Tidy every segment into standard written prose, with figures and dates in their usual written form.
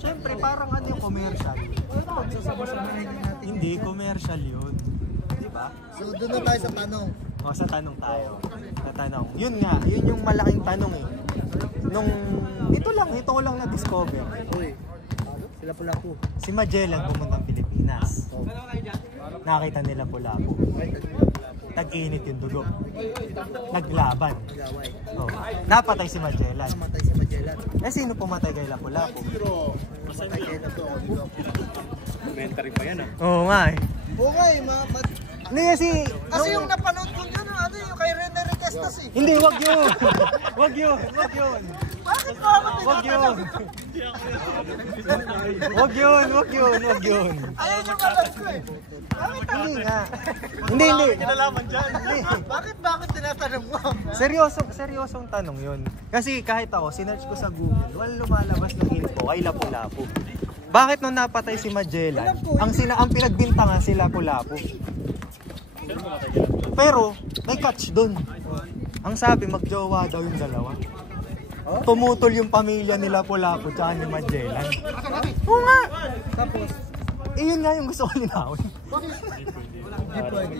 Siyempre, parang ano yung commercial. Hindi, commercial yun. Diba? So, doon na tayo sa tanong. O, sa tanong tayo. Sa tanong. Yun nga, yun yung malaking tanong eh. Ito ko lang na-discover. Uy, sila pula po. Si Magellan pumunta ng Pilipinas. Nakita nila Pulapo. Tag-init yung dugo. Naglaban. Oh. Napatay si Magellan. Namatay si Magellan. Eh, sino pumatay kay Lapu-Lapu? Namatay kay Lapu-Lapu. Commentary pa yan ah. Oo nga eh. Okay, Hindi kasi yung napanood ko yun, ano yung kay Rene Requestas eh. Hindi, wag yun. Wag yun. Wag yun. Bakit ba? Wag yun. Wag yun. Wag yun. Wag yun. Ayun yung alam ko eh. Hindi nga. Hindi. Kinalaman dyan. Bakit tinatanong mo? Seryosong tanong yun. Kasi kahit ako, sinerch ko sa Google, walang lumalabas ng info kay Lapu-Lapu. Bakit nung napatay si Magellan, ang pinagbintangan si Lapu-Lapu? Pero, may catch dun. Ang sabi, magjowa daw yung dalawa. Tumutol yung pamilya ni Lapu-Lapu tsaka ni Magellan. Oo nga! Tapos, yun nga yung gusto ko linawin.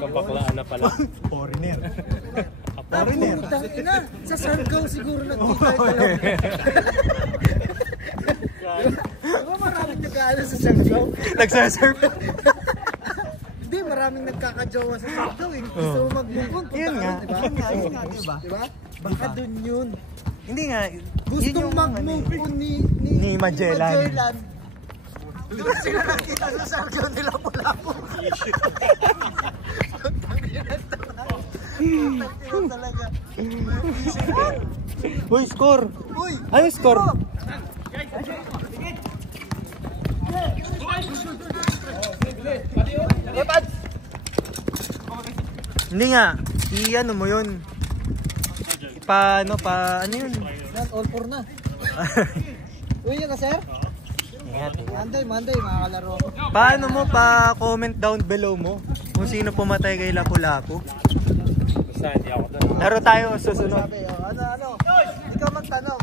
Kapaklaan na pala. Foreigner. Foreigner. Tangina, sa Surfgao siguro nagkita yung dalawa. Diba maraming nag-aano sa Surfgao? Nagsasurf. Hindi, maraming nagkakajowa sa Surfgao eh. Gusto mo mag-move. Yun nga. Yun nga, diba? Diba? Baka dun yun. Hindi nga. Gustong mag-move on ni Magellan. Doon sila nakita sa Surfgao ni Lapu-Lapu. Talaga. Uy, score! Uy! Ano yung score? Hindi nga, i-ano mo yun? Ano yun? All for na. Uy, yun na sir? Monday, makakalaro. Paano mo pa-comment down below mo kung sino pumatay kay Lapu-Lapu? Basta hindi ako doon. Laro tayo susunod. Sabi, ano? Ikaw magtanong.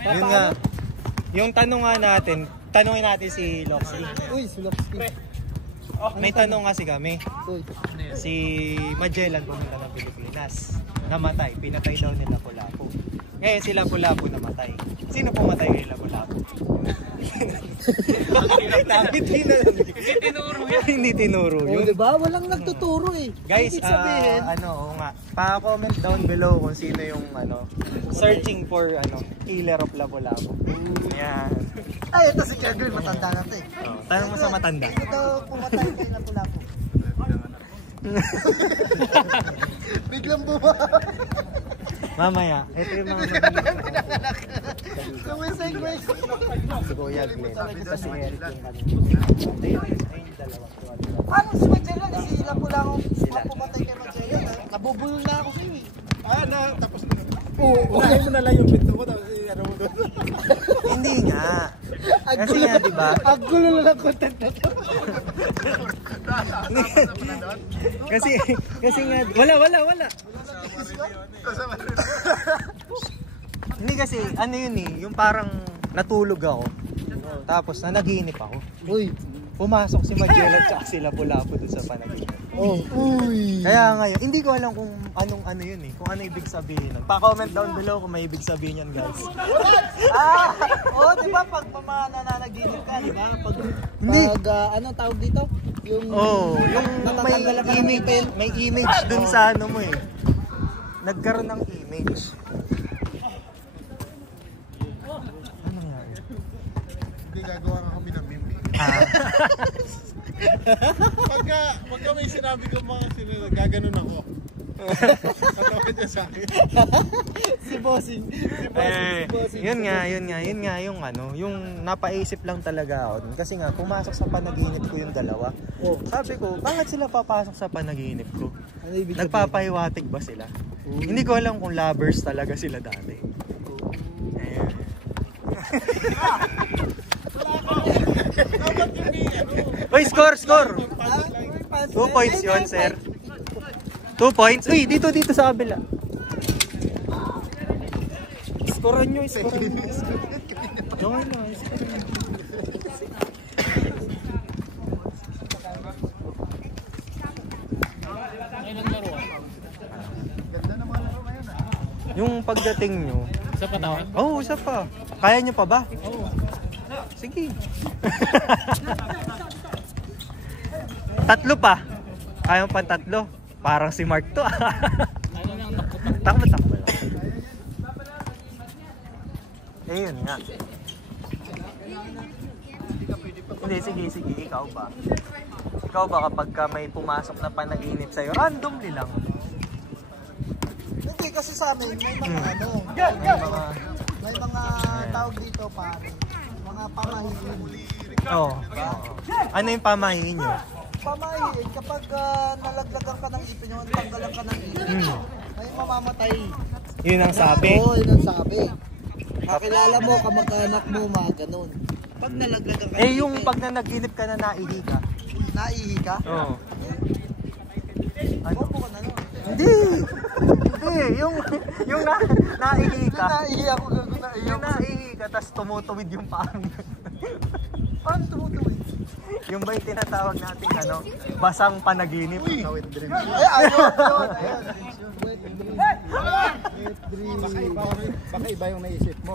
Yun nga. Yung tanong nga natin, tanungin natin si Loxy. Uy, si Lopski. May tanong kasi kami. Uy. Si Magellan pumunta ng Pilipinas. Namatay, pinatay daw ni Lapu-Lapu. Ngayon si Lapu-Lapu namatay. Sino pumatay kay Lapu-Lapu? Hindi tinuro yun. Diba? Walang nagtuturo eh. Guys, ibig sabihin, oo nga. Pa-comment down below kung sino yung searching for killer of Lapu-Lapu. Yan. ay, ito si Kevin, matanda na ito eh. Tanong mo sa matanda. Sino daw pumatay kay Lapu-Lapu? Biglang buba. Mamaya, ito yung mga Segway. si Kuya Glenn. Kasi Eric yung kanina. Ayun yung dalawa. Paano si Magellan? Si Lapu-Lapu pumatay kay Magellan. Nabubulol na ako sa'yo eh. Tapos na. Oo, mo na lang yung pinto mo. Tapos ano mo doon. Hindi nga. Kasi nga, diba? Ang gulo na lang content na to. kasi nga, wala. Hindi kasi, ano yun eh, yung parang natulog ako. Tapos, nanaginip ako. Uy. Pumasok si Magellan tsaka si Lapu-Lapu dun sa panaginip. Oh. Uy. Kaya ngayon, hindi ko alam kung anong ano yun eh, kung ano ibig sabihin nun. Pa-comment down below kung may ibig sabihin yan, guys. Diba pag nananaginip ka, diba? Hindi. Anong tawag dito? Yung yung may image dun sa ano mo eh. Nagkaroon ng image. Ano nangyari? Hindi gagawa ka kami ng meme. Pagka may sinabi ko mga gaganon ako. Katawad niya sa akin. si Bossing. Yun nga yung yung napaisip lang talaga ako dun. Kasi nga pumasok sa panaginip ko yung dalawa. Sabi ko, bakit sila papasok sa panaginip ko? Nagpapahiwatig ba sila? Hindi ko alam kung lovers talaga sila dati. Uy, score! 2 points yun, sir. 2 points? Uy, dito sa kabila. Scorean nyo. Okay na, ayos ka rin. Yung pagdating nyo. Isa pa tayo? Oo, isa pa. Kaya nyo pa ba? Oo. Sige. Tatlo pa. Kaya mo pa tatlo. Parang si Mark to. Takbo lang. Ayun nga. Hindi, sige. Ikaw ba? Ikaw ba kapag may pumasok na panaginip sa'yo, randomly lang? Hindi, kasi sa amin, may mga may mga tawag dito pare. Mga pamahiin. Oo. Ano yung pamahiin nyo? Pamahiin, kapag nalaglagan ka ng ipin, yung tanggalan ka ng ipin, may mamamatay. Yun ang sabi? Oo, yun ang sabi. Kakilala mo, kamag-anak mo, mga ganun. Pag nalaglagan ka ng ipin. Yung pag nanaginip ka na naihi ka? Naihi ka? Oo. Ano? Ka na nun. Hindi, yung naihi ka. Naihi ako, gago naihi Yung ako. naihi ka, tas tumutuwid yung pang. Paano tumutuwid? Yung ba yung tinatawag natin, basang panaginip? Ay, ayun. Wet dream. Baka iba yung naisip mo.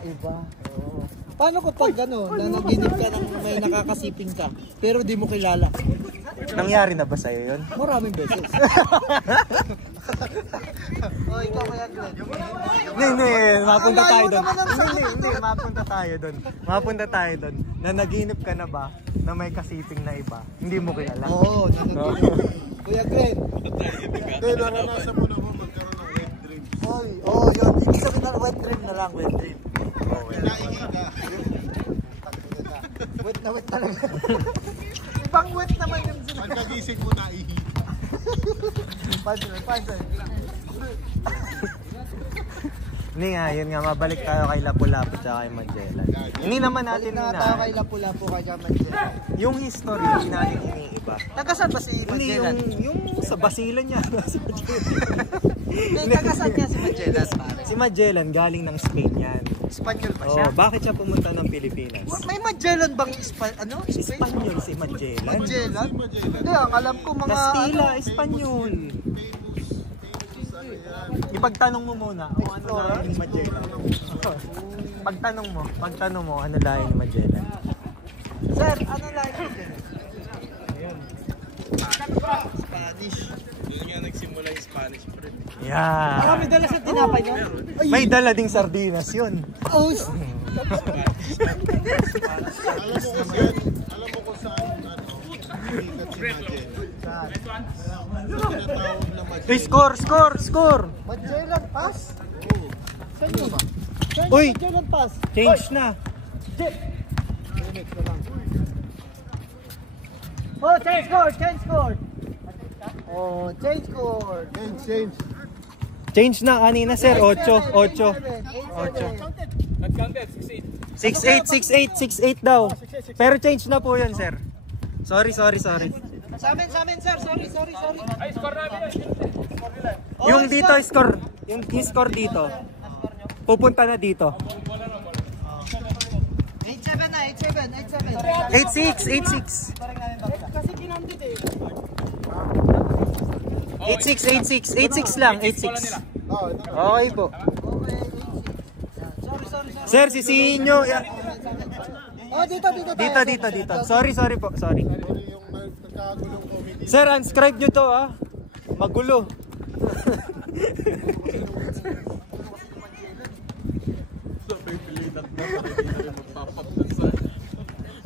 Iba. Oo. Paano kapag nanaginip ka ng may nakakasiping ka, pero di mo kilala? Nangyari na ba sa'yo yun? Maraming beses. Ikaw kaya Glenn. Hindi, mapunta tayo doon. Hindi, Mapunta tayo doon. Nanaginip ka na ba na may kasiping na iba? Hindi mo kilala? Oo, nanaginip. Kuya Glenn. Hindi, naranasan mo naman magkaroon ng wet dreams. Yun. Ibig sabihin na wet dream na lang, wet dream. Naihi ka. Wet na wet talaga. Ibang wet naman yung sila. Pagkagising mo naihi. Pansin. Hindi nga, yun nga, mabalik tayo kay Lapu-Lapu at kay Magellan. Hindi naman natin Balik na tayo kay Lapu-Lapu kay Magellan. yung history, hindi natin iniiba. Tagasan ba si Hindi, Magellan? yung sa basilan niya. Hindi, tagasan niya si Magellan, pare. Si Magellan, galing ng Spain yan. Espanyol ba siya? Oh, bakit siya pumunta ng Pilipinas? May Magellan bang Spain? Espanyol si Magellan. Magellan? Hindi, ang alam ko mga... Kastila, Espanyol. Ipagtanong mo muna kung ano lahi ni Magellan. Pagtanong mo, ano lahi ni Magellan? Sir, ano lahi ni Magellan? Spanish. Doon nga nagsimula yung Spanish friend. Yeah. Marami dala sa tinapay niyo? May dala ding sardinas yun. Oh, Alam mo kung saan, sikat si Magellan. Tinatawag na Magellan. Score! Magellan Pass? Saan yun? Saan Uy! Magellan Pass? Change na. Oh, change score! Oh, change score! Change. Change na kanina sir, 8. 68 daw. Pero change na po yun sir. Sorry. Sa amin, sir. Sorry. Ay, score namin. Yung dito score, yung score dito. Pupunta na dito. 8-7 na, 86. Kasi kinandid eh. 86 lang, 86. Okay po. Sir, sisihin nyo. Oh, dito. Dito. Sorry po, sorry. Yung nagkagulong comedy. Sir, unscribe nyo to ah. Magulo. Sa pipilitan mo, hindi na rin magpapapasa.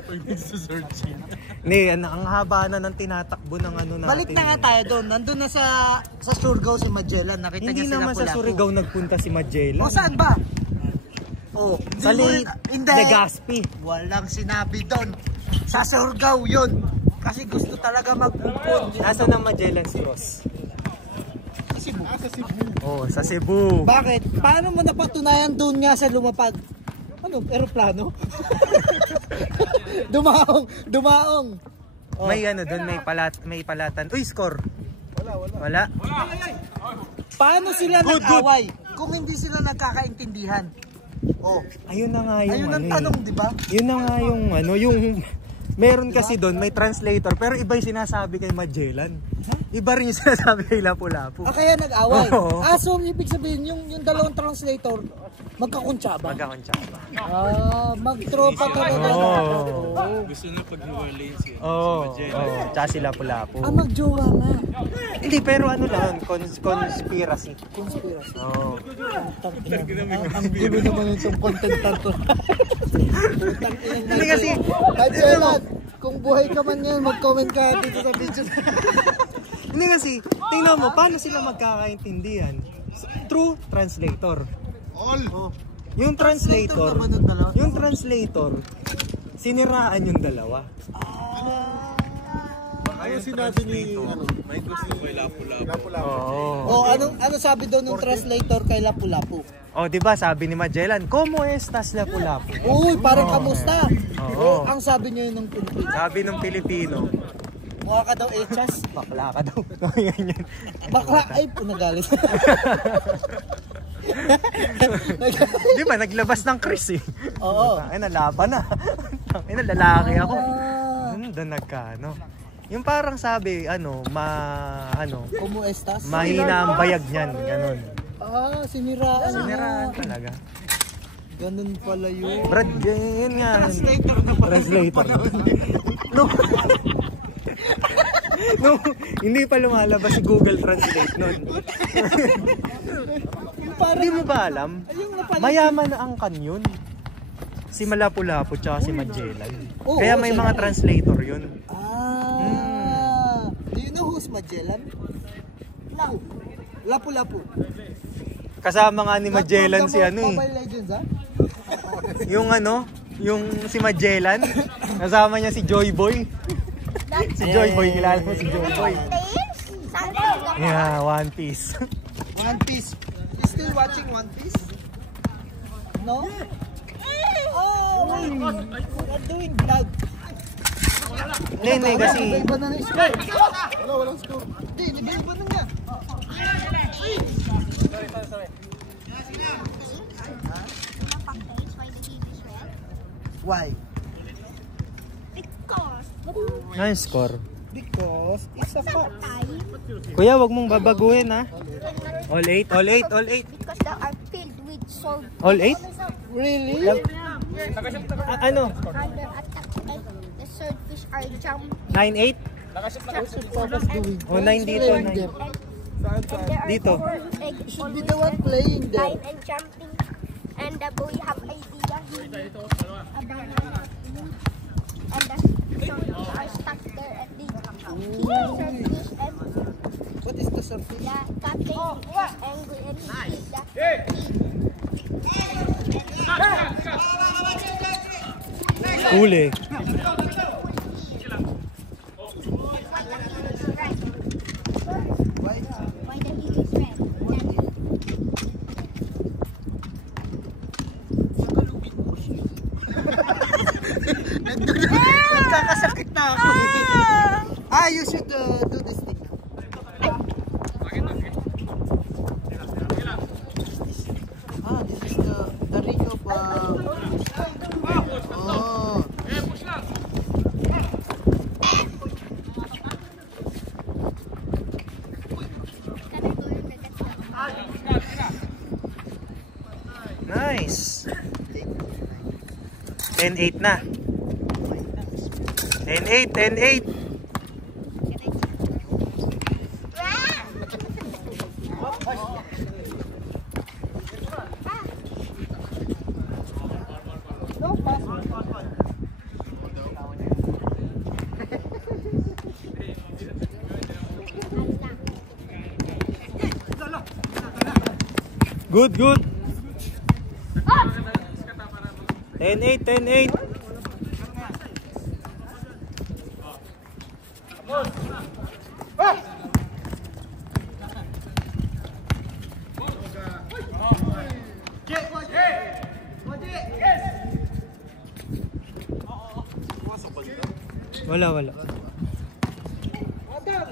Pag nagsasearching. Hindi, ang haba na ng tinatakbo ng ano natin. Balik na nga tayo doon. Nandun na sa Surigao si Magellan. Nakita Hindi niya sila naman sa Surigao nagpunta si Magellan. O saan ba? Oh, Sa hindi. Legazpi. Walang sinabi doon. Sa Surigao yun. Kasi gusto talaga magpupon. Nasa ng Magellan's Cross? Sa Cebu. Oh, sa Cebu. Bakit? Paano mo napatunayan doon nga sa lumapag? Ano? Aeroplano? Dumaong. Oh. May ano doon, may palatan. Uy, score. Wala. Paano sila nag-away kung hindi sila nagkakaintindihan? Oh. Ayun na nga yung Ayun ang ano tanong, di ba? Yun na nga yung ano, yung meron kasi doon, may translator, pero iba yung sinasabi kay Magellan. Iba rin yung sinasabi kay Lapu-Lapu. Kaya nag-away. Oo. So ibig sabihin, yung dalawang translator, magkakuntsaba. Magkakontsaba. Magtropa talaga. Oo. Gusto na pag-hiwalayin siya. Oo. Tsaka si Lapu-Lapu. Magjowa na. Hindi, pero ano lang, conspiracy. Conspiracy. Oo. Ang gulo naman itong content na to. Hindi kasi, Magellan, kung buhay ka man ngayon, mag-comment ka dito sa video. hindi kasi, tingnan mo, paano sila magkakaintindihan? Through translator. Yung translator, siniraan yung dalawa. Ano sinabi ni may gusto kay Lapu-Lapu? Oo. Ano sabi daw ng translator kay Lapu-Lapu? Oh, 'di ba sabi ni Magellan, "Como estas Lapu-Lapu?" Uy, parang kamusta? Oo. Ang sabi niyo ng Pilipino. Sabi ng Pilipino, Mukha ka daw echas. bakla ka daw. Ganyan. Bakla ay nagalit. Di ba, naglabas ng Chris eh. Oo. Ay, nalaban na. Ay, lalaki ako. Doon nagkano. Yung parang sabi, Como estas? mahina ang bayag niyan, ganun. Siniraan. Siniraan talaga. Ganun pala yun. Brad, yun nga. Translator na pala. Translator. No, hindi pa lumalabas si Google Translate nun. Hindi mo ba alam? Mayaman na ang kanyon. Si Lapu-Lapu tsaka si Magellan. Kaya may mga translator yun. Do you know who's Magellan? No. Lapu-Lapu. Kasama nga ni Magellan si ano eh. Mobile Legends, ha? Yung si Magellan, kasama niya si Joy Boy. Si Joy Boy, kilala mo si Joy Boy. Yeah, One Piece. One Piece. You still watching One Piece? No? We're doing vlog. Hindi kasi... Iba na yung score. Walang score. Hindi, iba na nga. Sorry. Why? Nice score. Because it's a fact. Kuya, wag mong babaguhin ha. All 8, all 8, all 8. Because they are filled with salt. All 8? Really? Ano? Under attack, the swordfish are jumping. 9-8? O 9 dito, 9. And there are Dito. 4 eggs. Should be the one playing there. Line and jumping. And the boy have idea. And the swordfish are stuck there at the swordfish. And What is the surface? the captain is angry and he is the Uli. why the heel is red. Nagkakasakit na ako. You should do this thing. This is the ring of Nice. 10-8 na. 10-8, 10-8. Good, good. 10-8, 10-8. Wala. Adam!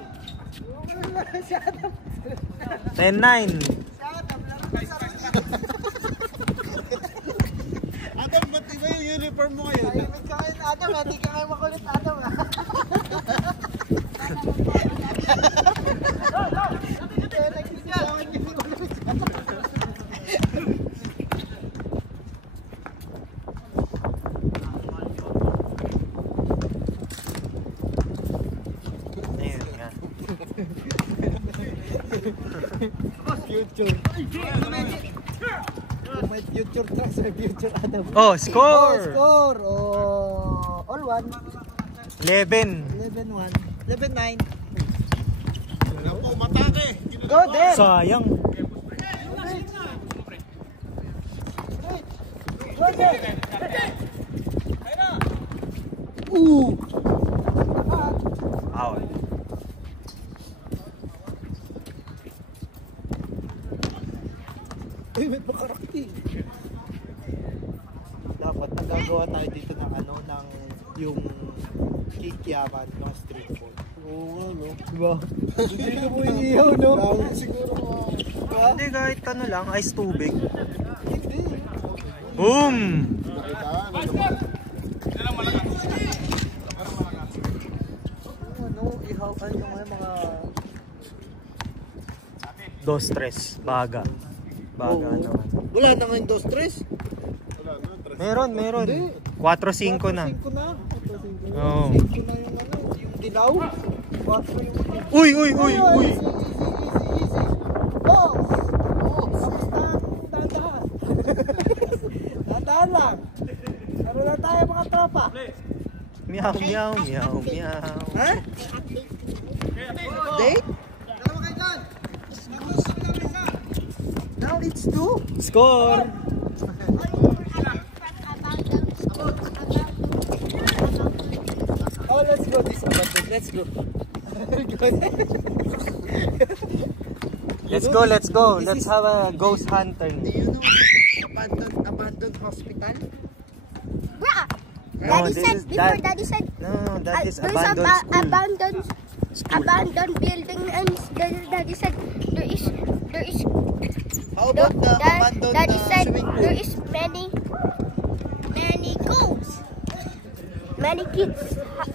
10-9. Adam, ba't iba yung uniform mo ngayon? Tahimik ka ngayon, Adam. Hindi ka ngayon makulit, Adam. Ayun nga. Future. May future tracks, may future Adam. Oh, score! Score! Oh, all one. 11. 11-1. 11-9. Wala po, matake. Go there! Sayang. Go there! Ooh! Out. Uy, may pakarakti. Dapat nagagawa tayo dito ng ano, ng yung kikyaman ng street food. Oo, no? Diba? Hindi ka mo inihaw, no? Siguro mo. Hindi, kahit ano lang, ice tubig. Hindi. Boom! Ano, ihaw ka yung mga... Dos, tres. Baga. Baga, ano. Wala na ngayon 2-3. Meron. Hindi. 4-5 na. 5 na. Oo. 5 na yung ano, yung dilaw. 4 yung... Uy! Easy. Oh! Oh! Tapos dahan. Dahan lang. Laro lang tayo mga tropa. Meow. Ha? Date? Now it's 2. Score! Oh, let's go this abandon. Let's go. Let's have a ghost hunter. Do you know abandoned hospital? Yeah. No, Daddy this said is before. that- Daddy said No, that is there's abandoned school. abandoned building, and Daddy said there is How about the abandoned Daddy said swimming pool? there is many ghosts, many kids.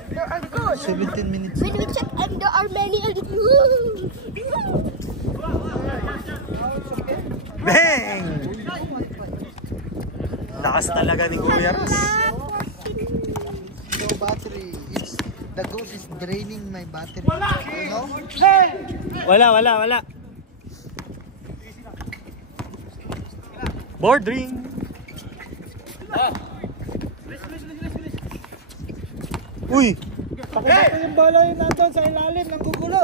There are ghosts. 17 minutes. When we check, and there are many. Bang! Lakas talaga ni Kuya Ros. No battery. The ghost is draining my battery. You know? Wala. Boarding. Uy! Pakita yung bola yung nandun sa ilalim ng gugulo.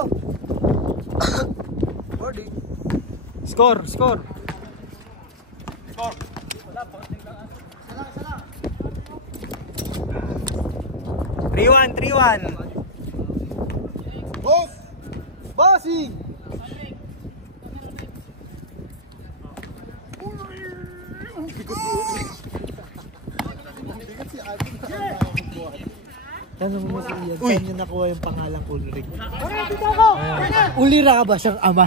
Boarding. Score. 3-1. Boss! Bossing! Tanong mo si Ian, saan niya nakuha yung pangalang Ulrich? Ulira ka ba siyang ama?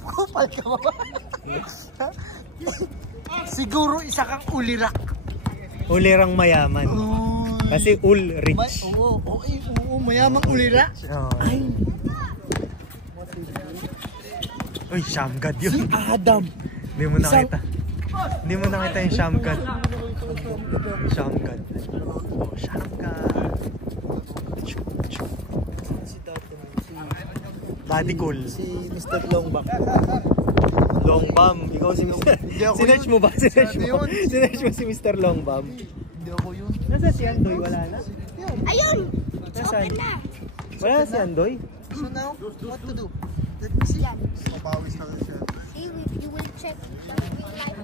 Kupal ka ba? Siguro isa kang ulirak. Ulirang mayaman. Kasi Ulrich. Oo, mayamang ulira. Oh. Ay, Uy, Shamgad yun. Adam. Hindi mo nakita. Hindi mo nakita yung Shamgad. Shamgad. Oh, Shamgad. Si Daddy Cool. si Mr. Longbam. Longbam. Ikaw si Mr. ako Sinerch yun. mo ba? Sinerch Ano mo? yun? Sinerch mo si Mr. Longbam. Hindi ako yun. Nasa si Andoy? Wala na? Ayun. Nasaan? Open na. Wala na si Andoy? So now, what to do? Let me see. Yan. Mapawis na siya. See, you will check the green light.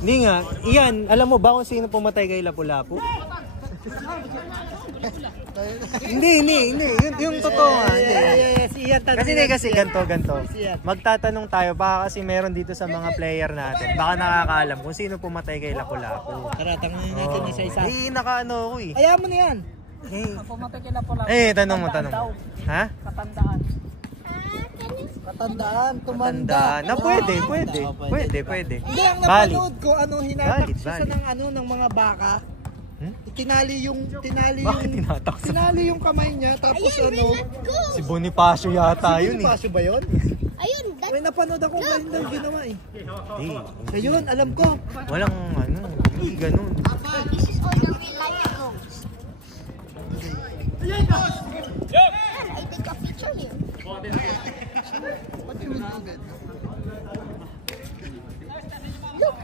Hindi nga. Iyan, alam mo ba kung sino pumatay kay Lapu-Lapu? Hindi. Yung totoo nga. Si Ian, Kasi ganto. Magtatanong tayo baka kasi meron dito sa mga player natin. Baka nakakaalam kung sino pumatay kay Lapu-Lapu. Tara, tanongin natin isa-isa. Nakaano ako eh. Ayaw mo na yan. Tanong mo. Ha? Katandaan. Matandaan, tumanda. Tandaan. Na pwede. Hindi ang Valid. napanood ko, hinatak Valid, siya valid. ng mga baka. Hmm? Tinali Bakit tinataksa? tinali yung kamay niya, tapos Ayun, let's go. Si Bonifacio yata yun eh. Pasyo ba yun? Ayun, that. May napanood ako ba hindi ginawa eh. Hindi. Ayun, alam ko. Walang hindi ganun. This is all the real life goes. I take a picture here. Look.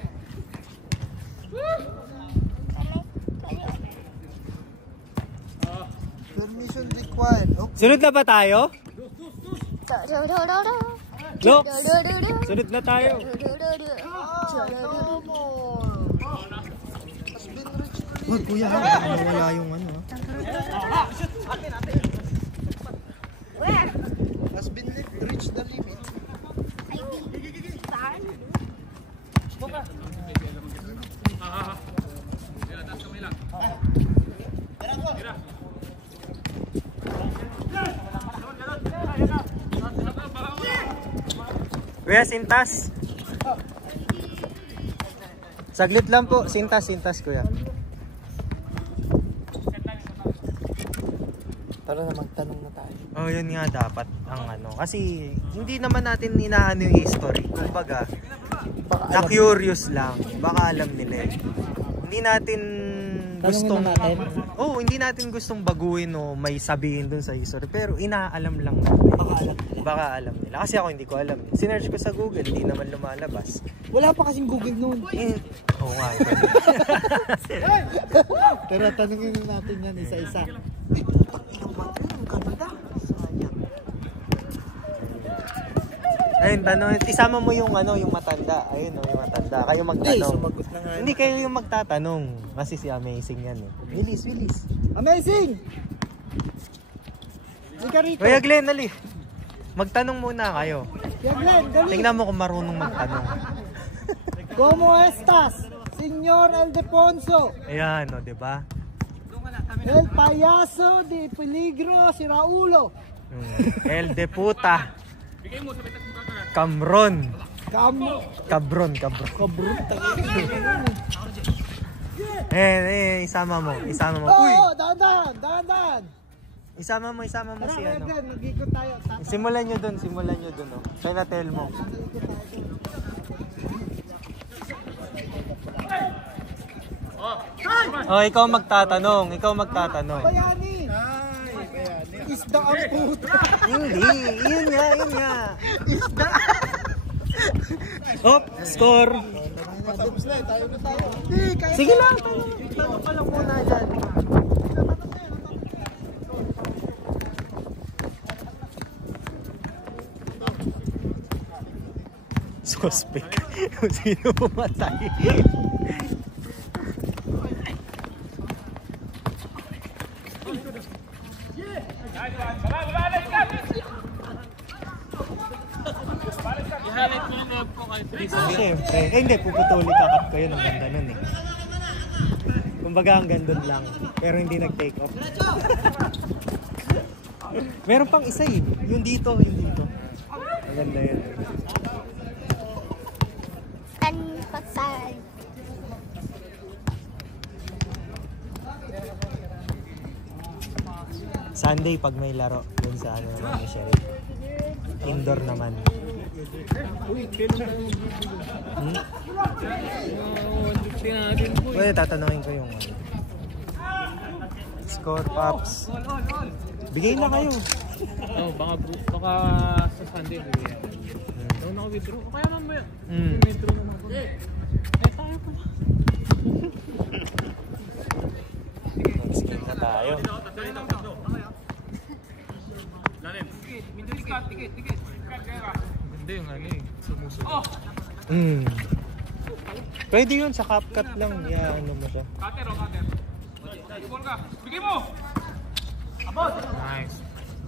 Permission required. Oh, Sunod na ba tayo? Do-do-do-do-do. Look! Do-do-do-do. Sunod na tayo. Do-do-do-do. Wag kuya, wala yung ano. has been reached the limit. I will start. Kuya, sintas. Saglit lang po, sintas kuya. Tara na, magtanong na tayo. Oh, yun nga dapat ang ano. Kasi hindi naman natin inaano yung history. Kumbaga, na-curious lang. Baka alam nila eh. Hindi natin gustong... hindi natin gustong baguhin o may sabihin dun sa history. Pero inaalam lang natin. Baka alam nila. Kasi ako hindi ko alam. Sinearch ko sa Google, hindi naman lumalabas. Wala pa kasing Google noon. Oo nga. Pero tanungin natin yan isa-isa. Ayun, tanong, isama mo yung yung matanda. Ayun, yung matanda. Kayo magtanong. Sumagot na nga. Hindi kayo yung magtatanong. Kasi si Amazing yan eh. Willis. Amazing! Ika rito. Kuya Glenn, ali. Magtanong muna kayo. Kuya Glenn, dali. Tingnan mo kung marunong magtanong. ¿Cómo estás, señor Ildefonso? Ayan, o, diba? El payaso de peligro si Raulo. El de puta. Camron. Cabron. Kabrun, Isama mo. Oo, dahan-dahan. Isama mo si Kuya ano. Glenn, mag-ikot tayo. Simulan nyo dun, oh. Kaya na-tell mo. Oh, ikaw magtatanong. Bayani! Isda ang puto. Hindi, yun nga. Hop, score. Sige lang, tanong ka lang muna dyan. Suspect. Sino pumatay? Siyempre. Hindi, puputuli ka kayo ng ganda nun eh. Kumbaga hanggang doon lang. Pero hindi nag-take off. Meron pang isa eh. Yung dito. Maganda yun. Tanpasan. Sunday pag may laro. Dun sa ano naman ni Sheriff. Indoor naman. Pwede tatanungin ko yung score, Pops. Bigay na kayo. Baka sa Sunday bigyan. Doon ako withdraw. Kaya mamaya. Withdraw naman ako. Tayo pa. Skip na tayo. Tikit. Ganda yung sumusunod. Pwede yun, sa CapCut lang. Ano mo siya. Cutter. Bigay ka. Bigay mo! Abot! Nice.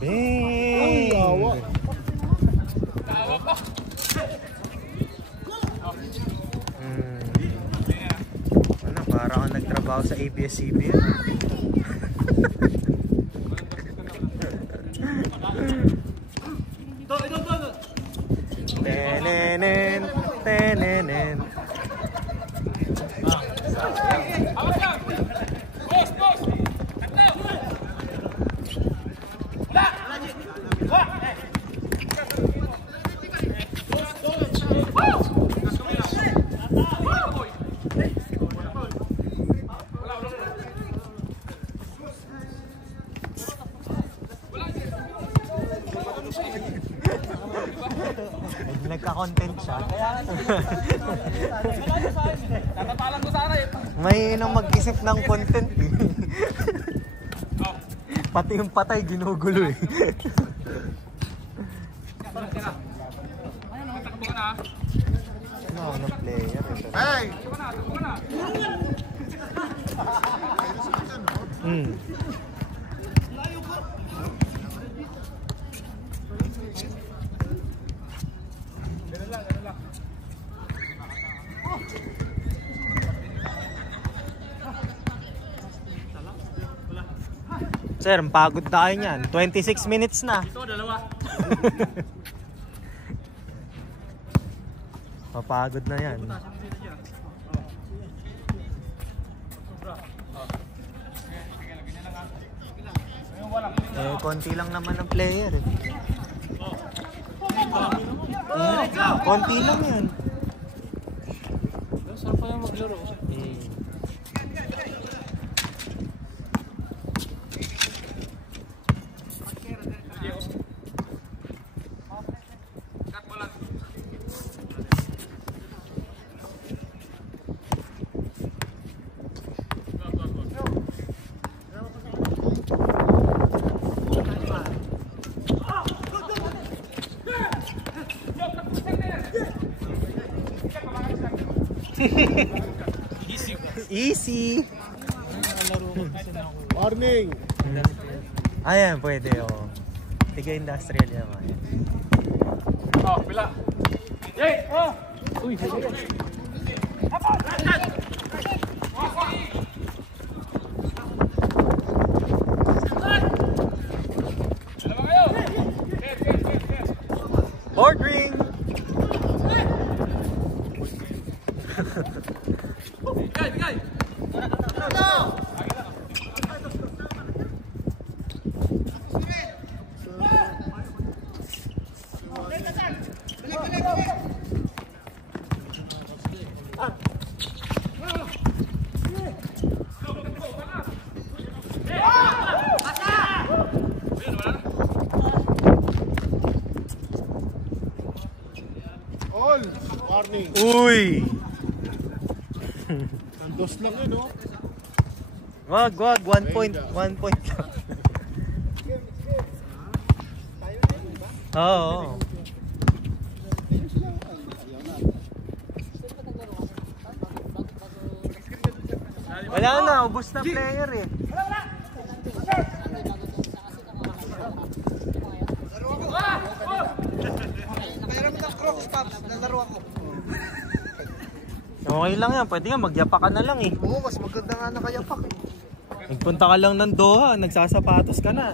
Bang! Gawa. Ano, parang ka nagtrabaho sa ABS-CBN. Nagka-content siya. Tatapalan ko sana eh. May nang mag-isip ng content eh. Pati yung patay ginugulo eh. Ayun, takbo ka na. Ano ako ng player ito? Hey! Sir, pagod tayo niyan. 26 minutes na. Ito, dalawa. Papagod na yan. Eh, konti lang naman ang player eh. Konti lang yan. Sarap pa yung maglaro. Easy. Warning! Ayan, pwede oh. Tiga industrial yan. Oh, pila. Yay! Oh! Uy, Board ring! All! Warning! Uy! Andos lang yun, oh. Wag, 1 point. 1 point lang. Oo. Wala na, ubos na player eh. Okay lang yan, pwede nga magyapak ka na lang eh. Oo, mas maganda nga nakayapak eh. Nagpunta ka lang ng Doha, nagsasapatos ka na.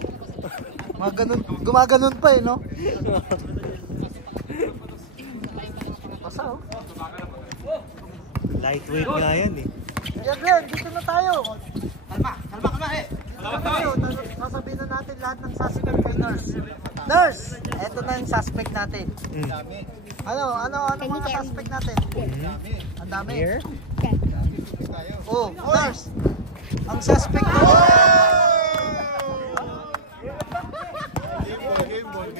Mga ganun, gumaganon pa eh, no? Basa oh. Lightweight nga yan eh. Yan, Glenn, dito na tayo. Kalma eh. Tayo, sasabihin na natin lahat ng suspect kay Nurse. Nurse, eto na yung suspect natin. Ano mga suspect natin? Ang dami. Here? Oh, Nurse, ang suspect natin. Game ball, game ball.